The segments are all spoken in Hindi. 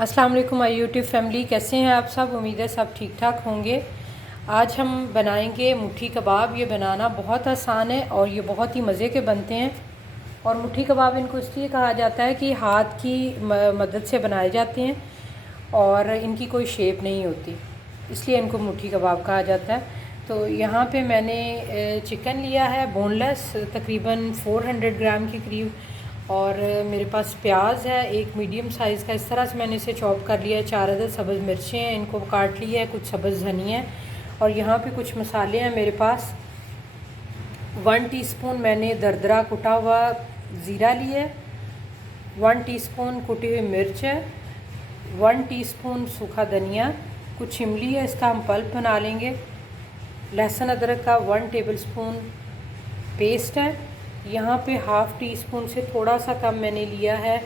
अस्सलाम वालेकुम माय यूट्यूब फैमिली, कैसे हैं आप सब। उम्मीद है सब ठीक ठाक होंगे। आज हम बनाएंगे मुट्ठी कबाब। ये बनाना बहुत आसान है और ये बहुत ही मज़े के बनते हैं। और मुट्ठी कबाब इनको इसलिए कहा जाता है कि हाथ की मदद से बनाए जाते हैं और इनकी कोई शेप नहीं होती, इसलिए इनको मुट्ठी कबाब कहा जाता है। तो यहाँ पे मैंने चिकन लिया है बोनलेस, तकरीबन 400 ग्राम के करीब। और मेरे पास प्याज है एक मीडियम साइज़ का, इस तरह से मैंने इसे चॉप कर लिया है। 4 अदद सब्ज़ मिर्चें हैं, इनको काट लिया है। कुछ सब्ज़ धनिया है और यहाँ पे कुछ मसाले हैं मेरे पास। 1 टीस्पून मैंने दरदरा कुटा हुआ ज़ीरा लिया है, 1 टीस्पून कुटी हुई मिर्च है, 1 टीस्पून सूखा धनिया, कुछ इमली है, इसका हम पल्प बना लेंगे। लहसुन अदरक का 1 टेबलस्पून पेस्ट है। यहाँ पे हाफ़ टी स्पून से थोड़ा सा कम मैंने लिया है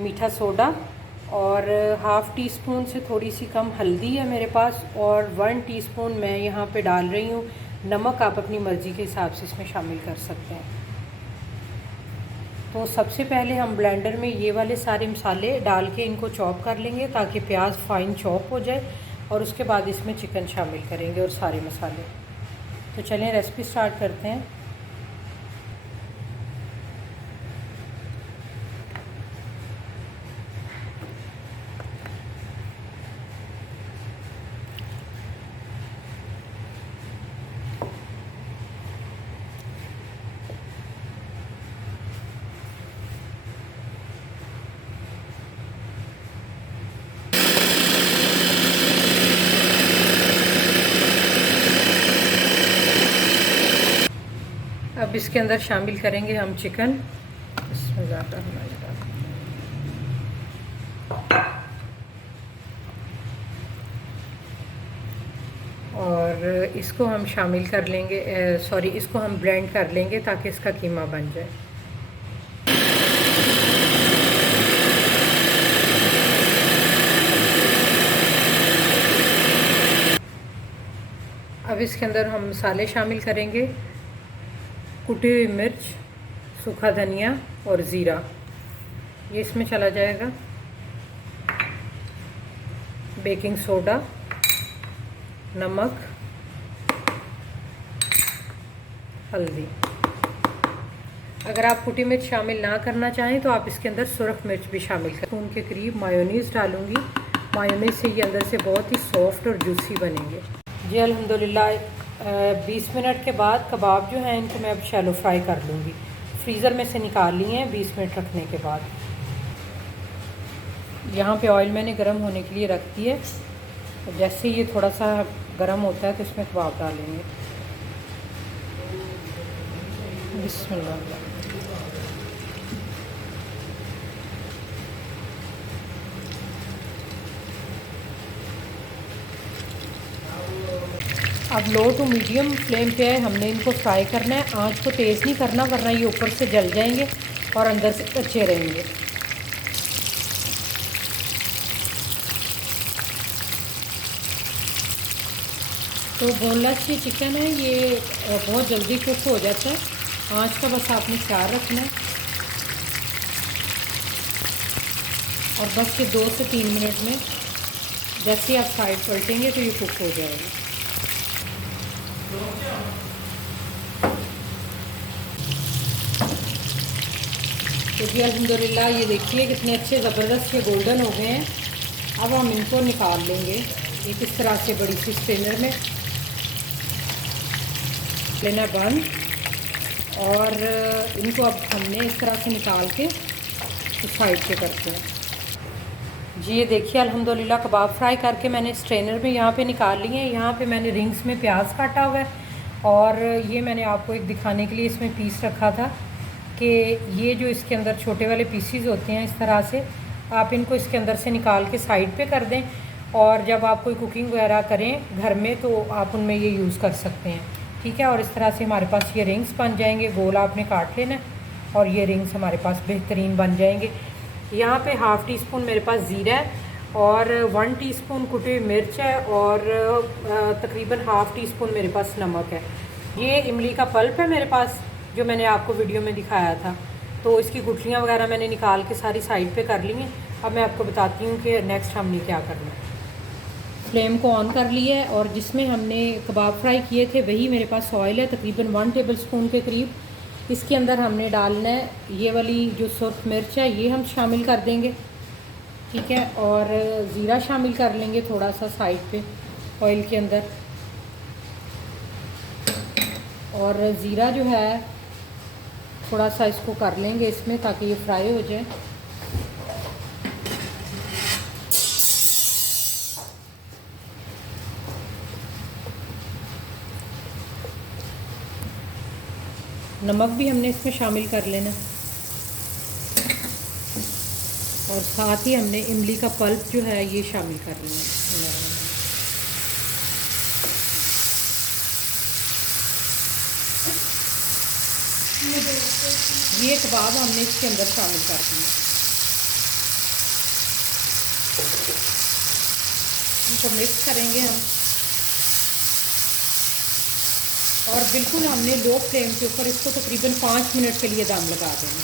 मीठा सोडा और हाफ़ टी स्पून से थोड़ी सी कम हल्दी है मेरे पास। और 1 टीस्पून मैं यहाँ पे डाल रही हूँ नमक। आप अपनी मर्ज़ी के हिसाब से इसमें शामिल कर सकते हैं। तो सबसे पहले हम ब्लेंडर में ये वाले सारे मसाले डाल के इनको चॉप कर लेंगे ताकि प्याज फाइन चॉप हो जाए, और उसके बाद इसमें चिकन शामिल करेंगे और सारे मसाले। तो चलें रेसिपी स्टार्ट करते हैं। अब इसके अंदर शामिल करेंगे हम चिकन। और इसको हम शामिल कर लेंगे, इसको हम ब्लेंड कर लेंगे ताकि इसका कीमा बन जाए। अब इसके अंदर हम मसाले शामिल करेंगे। कुटी हुई मिर्च, सूखा धनिया और ज़ीरा, ये इसमें चला जाएगा। बेकिंग सोडा, नमक, हल्दी। अगर आप कुटी मिर्च शामिल ना करना चाहें तो आप इसके अंदर सुरख मिर्च भी शामिल करें। उनके करीब मायोनीज़ डालूँगी। मायोनीज़ से ये अंदर से बहुत ही सॉफ्ट और जूसी बनेंगे। जी अल्हम्दुलिल्लाह 20 मिनट के बाद कबाब जो हैं इनको मैं अब शैलो फ्राई कर लूँगी। फ्रीज़र में से निकाल लिए हैं 20 मिनट रखने के बाद। यहाँ पे ऑयल मैंने गर्म होने के लिए रख दी है। जैसे ये थोड़ा सा गर्म होता है तो इसमें कबाब डालेंगे। बिस्मिल्लाह। अब लो टू मीडियम फ्लेम पे है, हमने इनको फ्राई करना है। आंच को तेज़ नहीं करना वरना ये ऊपर से जल जाएंगे और अंदर से कच्चे रहेंगे। तो बोनलेस ये चिकन है, ये बहुत जल्दी कुक हो जाता है। आंच का बस आपने ख्याल रखना है और बस ये 2 से 3 मिनट में जैसे ही आप साइड पलटेंगे तो ये कुक हो जाएगा। तो जी अल्हम्दुलिल्लाह ये देखिए कितने अच्छे ज़बरदस्त ये गोल्डन हो गए हैं। अब हम इनको निकाल लेंगे एक इस तरह से बड़ी सी स्ट्रेनर में लेना बंद, और इनको अब हमने इस तरह से निकाल के साइड पे करते हैं। जी ये देखिए अल्हम्दुलिल्लाह कबाब फ्राई करके मैंने स्ट्रेनर में यहाँ पे निकाल लिए हैं। यहाँ पे मैंने रिंग्स में प्याज काटा हुआ है और ये मैंने आपको एक दिखाने के लिए इसमें पीस रखा था कि ये जो इसके अंदर छोटे वाले पीसीज होते हैं इस तरह से आप इनको इसके अंदर से निकाल के साइड पे कर दें, और जब आप कोई कुकिंग वगैरह करें घर में तो आप उनमें ये यूज़ कर सकते हैं। ठीक है, और इस तरह से हमारे पास ये रिंग्स बन जाएंगे। गोल आपने काट लेना और ये रिंग्स हमारे पास बेहतरीन बन जाएंगे। यहाँ पे हाफ़ टी स्पून मेरे पास ज़ीरा है और 1 टीस्पून कुटी हुई मिर्च है और तकरीबन हाफ़ टी स्पून मेरे पास नमक है। ये इमली का पल्प है मेरे पास जो मैंने आपको वीडियो में दिखाया था। तो इसकी गुठलियाँ वगैरह मैंने निकाल के सारी साइड पे कर ली हैं। अब मैं आपको बताती हूँ कि नेक्स्ट हमने क्या करना है। फ्लेम को ऑन कर लिया है और जिसमें हमने कबाब फ्राई किए थे वही मेरे पास ऑयल है, तकरीबन 1 टेबलस्पून के करीब। इसके अंदर हमने डालना है ये वाली जो सुर्ख मिर्च है, ये हम शामिल कर देंगे, ठीक है। और ज़ीरा शामिल कर लेंगे थोड़ा सा साइड पे ऑयल के अंदर। और ज़ीरा जो है थोड़ा सा इसको कर लेंगे इसमें ताकि ये फ्राई हो जाए। नमक भी हमने इसमें शामिल कर लेना और साथ ही हमने इमली का पल्प जो है ये शामिल कर लेना। ये कबाब हमने इसके अंदर शामिल कर दिए। इनको मिक्स करेंगे हम और बिल्कुल हमने लो फ्लेम के ऊपर इसको तकरीबन 5 मिनट के लिए दम लगा देना।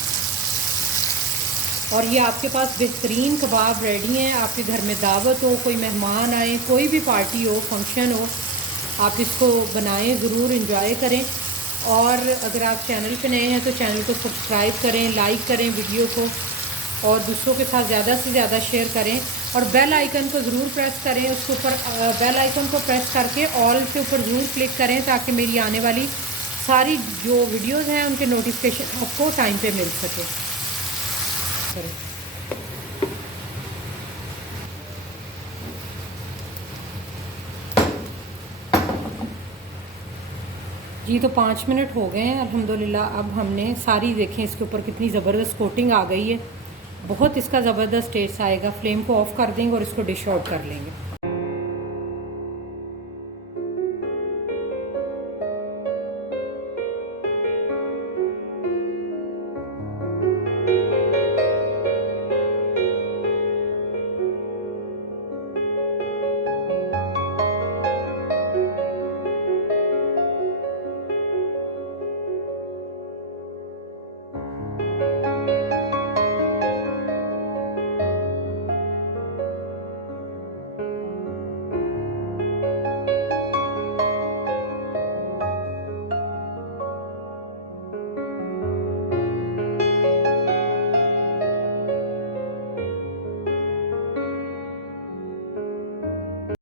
और ये आपके पास बेहतरीन कबाब रेडी हैं। आपके घर में दावत हो, कोई मेहमान आए, कोई भी पार्टी हो, फंक्शन हो, आप इसको बनाएं, ज़रूर इंजॉय करें। और अगर आप चैनल पे नए हैं तो चैनल को सब्सक्राइब करें, लाइक करें वीडियो को और दूसरों के साथ ज़्यादा से ज़्यादा शेयर करें। और बेल आइकन को ज़रूर प्रेस करें, उसके ऊपर बेल आइकन को प्रेस करके ऑल के ऊपर ज़रूर क्लिक करें ताकि मेरी आने वाली सारी जो वीडियोज़ हैं उनके नोटिफिकेशन आपको टाइम पे मिल सके। जी तो 5 मिनट हो गए हैं अल्हम्दुलिल्लाह। अब हमने सारी देखें इसके ऊपर कितनी ज़बरदस्त कोटिंग आ गई है, बहुत इसका ज़बरदस्त टेस्ट आएगा। फ्लेम को ऑफ़ कर देंगे और इसको डिश आउट कर लेंगे।